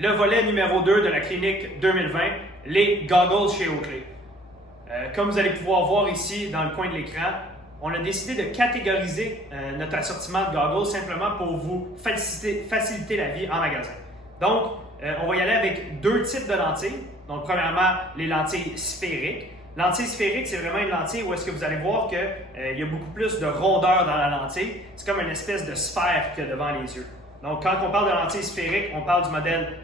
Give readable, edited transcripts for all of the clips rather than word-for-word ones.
le volet numéro 2 de la clinique 2020, les goggles chez Oakley. Comme vous allez pouvoir voir ici dans le coin de l'écran, on a décidé de catégoriser notre assortiment de goggles simplement pour vous faciliter la vie en magasin. Donc, on va y aller avec deux types de lentilles. Donc, premièrement, les lentilles sphériques. Lentille sphérique, c'est vraiment une lentille où est-ce que vous allez voir qu'il y a beaucoup plus de rondeur dans la lentille. C'est comme une espèce de sphère qu'il y a devant les yeux. Donc, quand on parle de lentille sphérique, on parle du modèle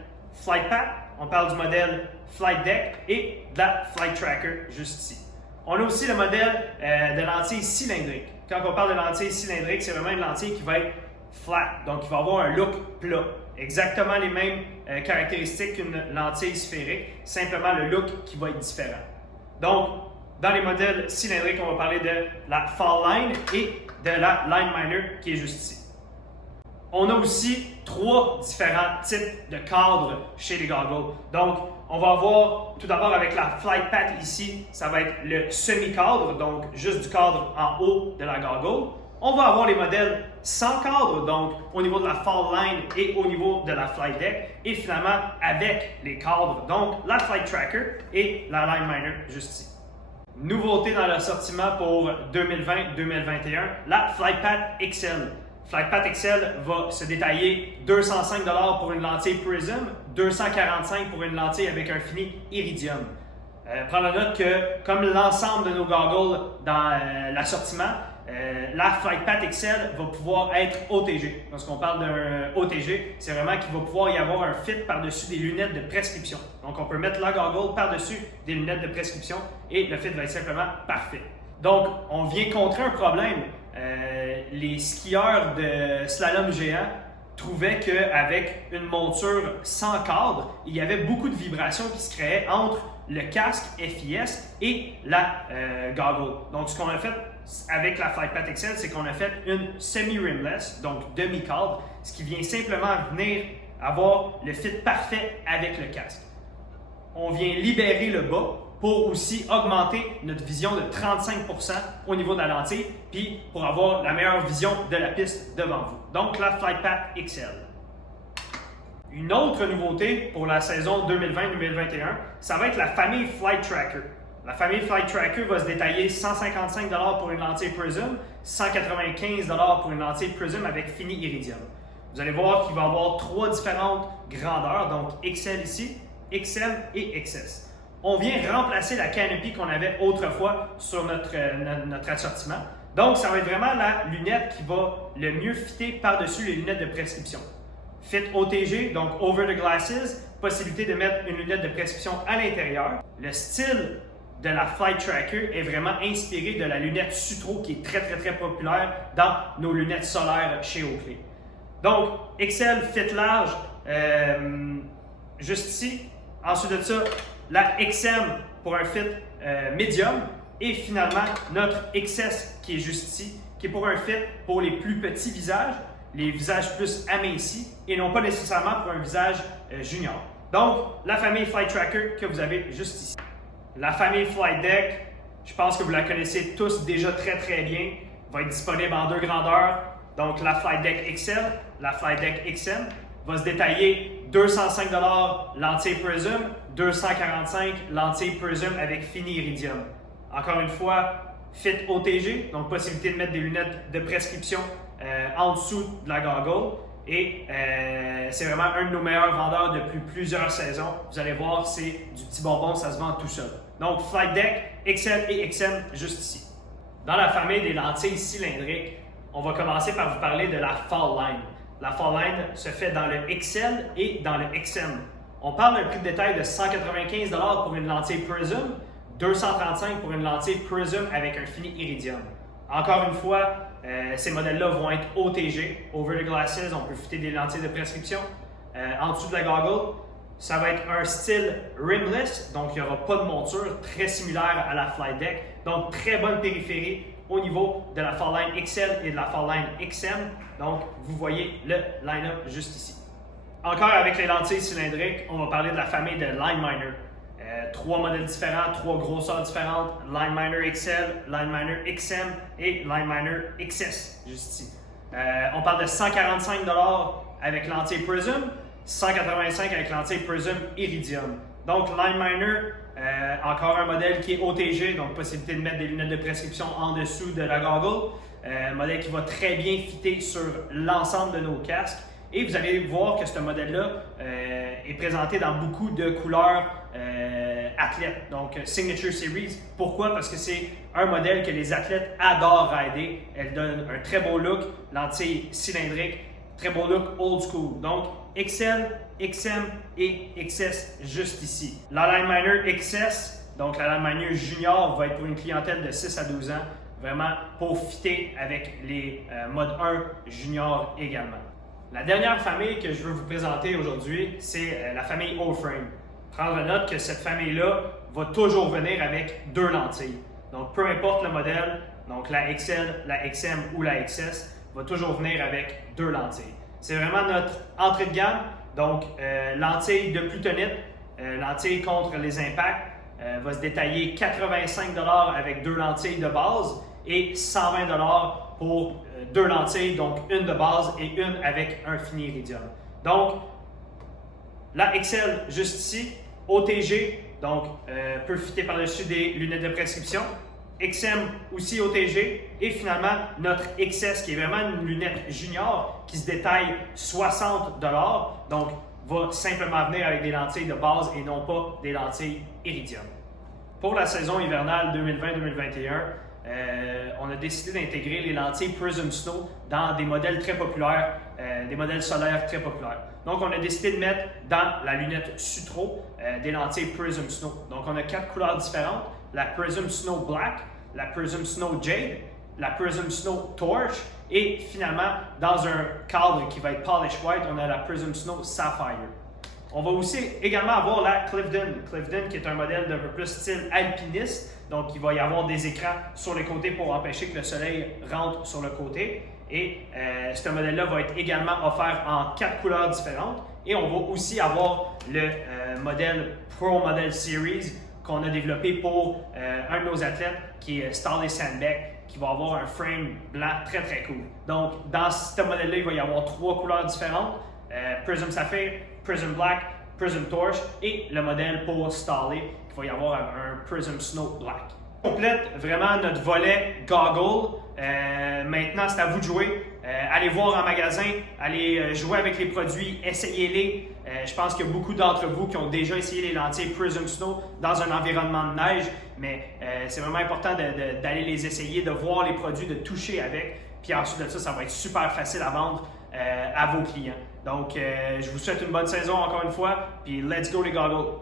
Flight Path, on parle du modèle Flight Deck et de la Flight Tracker juste ici. On a aussi le modèle de lentille cylindrique. Quand on parle de lentille cylindrique, c'est vraiment une lentille qui va être flat, donc qui va avoir un look plat. Exactement les mêmes caractéristiques qu'une lentille sphérique, simplement le look qui va être différent. Donc, dans les modèles cylindriques, on va parler de la Fall Line et de la Line Miner qui est juste ici. On a aussi trois différents types de cadres chez les goggles. Donc, on va avoir tout d'abord avec la Flight Path ici, ça va être le semi-cadre, donc juste du cadre en haut de la goggle. On va avoir les modèles sans cadre, donc au niveau de la Fall Line et au niveau de la Flight Deck. Et finalement, avec les cadres, donc la Flight Tracker et la Line Miner juste ici. Nouveauté dans l'assortiment pour 2020-2021, la Flight Path XL. Flight Path XL va se détailler 205 $ pour une lentille Prism, 245 $ pour une lentille avec un fini Iridium. Prends note que, comme l'ensemble de nos goggles dans l'assortiment, la Flight Path XL va pouvoir être OTG. Lorsqu'on parle d'un OTG, c'est vraiment qu'il va pouvoir y avoir un fit par-dessus des lunettes de prescription. Donc, on peut mettre la goggle par-dessus des lunettes de prescription et le fit va être simplement parfait. Donc, on vient contrer un problème. Les skieurs de slalom géant trouvaient qu'avec une monture sans cadre, il y avait beaucoup de vibrations qui se créaient entre le casque FIS et la goggle. Donc, ce qu'on a fait avec la Flight Path XL, c'est qu'on a fait une semi-rimless, donc demi-cadre, ce qui vient simplement venir avoir le fit parfait avec le casque. On vient libérer le bas pour aussi augmenter notre vision de 35% au niveau de la lentille, puis pour avoir la meilleure vision de la piste devant vous. Donc, la Flight Path XL. Une autre nouveauté pour la saison 2020-2021, ça va être la famille Flight Tracker. La famille Flight Tracker va se détailler 155 $ pour une lentille Prism, 195 $ pour une lentille Prism avec fini Iridium. Vous allez voir qu'il va y avoir trois différentes grandeurs, donc XL ici, XM et XS. On vient remplacer la canopy qu'on avait autrefois sur notre assortiment. Donc, ça va être vraiment la lunette qui va le mieux fitter par-dessus les lunettes de prescription. Fit OTG, donc over the glasses, possibilité de mettre une lunette de prescription à l'intérieur. Le style de la Flight Tracker est vraiment inspiré de la lunette Sutro qui est très populaire dans nos lunettes solaires chez Oakley. Donc, XL, fit large, juste ici. Ensuite de ça, la XM pour un fit medium et finalement notre XS qui est juste ici, qui est pour un fit pour les plus petits visages, les visages plus amincis et non pas nécessairement pour un visage junior. Donc, la famille Flight Tracker que vous avez juste ici. La famille Flight Deck, je pense que vous la connaissez tous déjà très bien, va être disponible en deux grandeurs. Donc, la Flight Deck XL, la Flight Deck XM va se détailler 205 $ lentille Prism, 245 lentille Prism avec fini Iridium. Encore une fois, fit OTG, donc possibilité de mettre des lunettes de prescription en dessous de la goggle. Et c'est vraiment un de nos meilleurs vendeurs depuis plusieurs saisons. Vous allez voir, c'est du petit bonbon, ça se vend tout seul. Donc, Flight Deck, XL et XM juste ici. Dans la famille des lentilles cylindriques, on va commencer par vous parler de la Fall Line. La Fall Line se fait dans le XL et dans le XM. On parle d'un prix de détail de 195 $ pour une lentille Prism, 235 $ pour une lentille Prism avec un fini Iridium. Encore une fois, ces modèles-là vont être OTG, over the glasses, on peut fitter des lentilles de prescription. En dessous de la goggle, ça va être un style rimless, donc il n'y aura pas de monture, très similaire à la Flight Deck. Donc très bonne périphérie au niveau de la Fall Line XL et de la Fall Line XM. Donc vous voyez le line-up juste ici. Encore avec les lentilles cylindriques, on va parler de la famille de Line Miner. Trois modèles différents, trois grosseurs différentes, Line Miner XL, Line Miner XM et Line Miner XS, juste ici. On parle de 145 $ avec lentille Prism, 185 avec lentille Prism Iridium. Donc, Lineminder, encore un modèle qui est OTG, donc possibilité de mettre des lunettes de prescription en dessous de la goggle. Modèle qui va très bien fitter sur l'ensemble de nos casques. Et vous allez voir que ce modèle-là est présenté dans beaucoup de couleurs athlètes, donc Signature Series. Pourquoi? Parce que c'est un modèle que les athlètes adorent rider. Elle donne un très beau look, lentille cylindrique, très beau look old school. Donc XL, XM et XS juste ici. La Lineminder XS, donc la Lineminder Junior, va être pour une clientèle de 6 à 12 ans, vraiment pour fitter avec les mode 1 Junior également. La dernière famille que je veux vous présenter aujourd'hui, c'est la famille O-Frame. Prendre note que cette famille-là va toujours venir avec 2 lentilles. Donc, peu importe le modèle, donc la XL, la XM ou la XS, va toujours venir avec 2 lentilles. C'est vraiment notre entrée de gamme. Donc, lentille de plutonite, lentille contre les impacts, va se détailler 85 $ avec 2 lentilles de base et 120 $ pour 2 lentilles, donc une de base et une avec un fini iridium. Donc, la XL juste ici, OTG, donc peut fitter par-dessus des lunettes de prescription. XM aussi OTG et finalement notre XS qui est vraiment une lunette junior qui se détaille 60 $, donc va simplement venir avec des lentilles de base et non pas des lentilles iridium. Pour la saison hivernale 2020-2021, on a décidé d'intégrer les lentilles Prism Snow dans des modèles très populaires, des modèles solaires très populaires. Donc, on a décidé de mettre dans la lunette Sutro des lentilles Prism Snow. Donc, on a 4 couleurs différentes, la Prism Snow Black, la Prism Snow Jade, la Prism Snow Torch et finalement, dans un cadre qui va être Polish White, on a la Prism Snow Sapphire. On va aussi également avoir la Clifton. Clifton qui est un modèle d'un peu plus style alpiniste. Donc, il va y avoir des écrans sur les côtés pour empêcher que le soleil rentre sur le côté. Et ce modèle-là va être également offert en 4 couleurs différentes. Et on va aussi avoir le modèle Pro Model Series qu'on a développé pour un de nos athlètes qui est Starley Sandbeck, qui va avoir un frame blanc très très cool. Donc, dans ce modèle-là, il va y avoir 3 couleurs différentes. Prism Sapphire, Prism Black, Prism Torch et le modèle pour Starley, il va y avoir un Prism Snow Black. On complète vraiment notre volet goggle. Maintenant, c'est à vous de jouer. Allez voir en magasin, allez jouer avec les produits, essayez-les. Je pense qu'il y a beaucoup d'entre vous qui ont déjà essayé les lentilles Prism Snow dans un environnement de neige, mais c'est vraiment important d'aller les essayer, de voir les produits, de toucher avec. Puis ensuite de ça, ça va être super facile à vendre à vos clients. Donc, je vous souhaite une bonne saison encore une fois, puis let's go les goggles!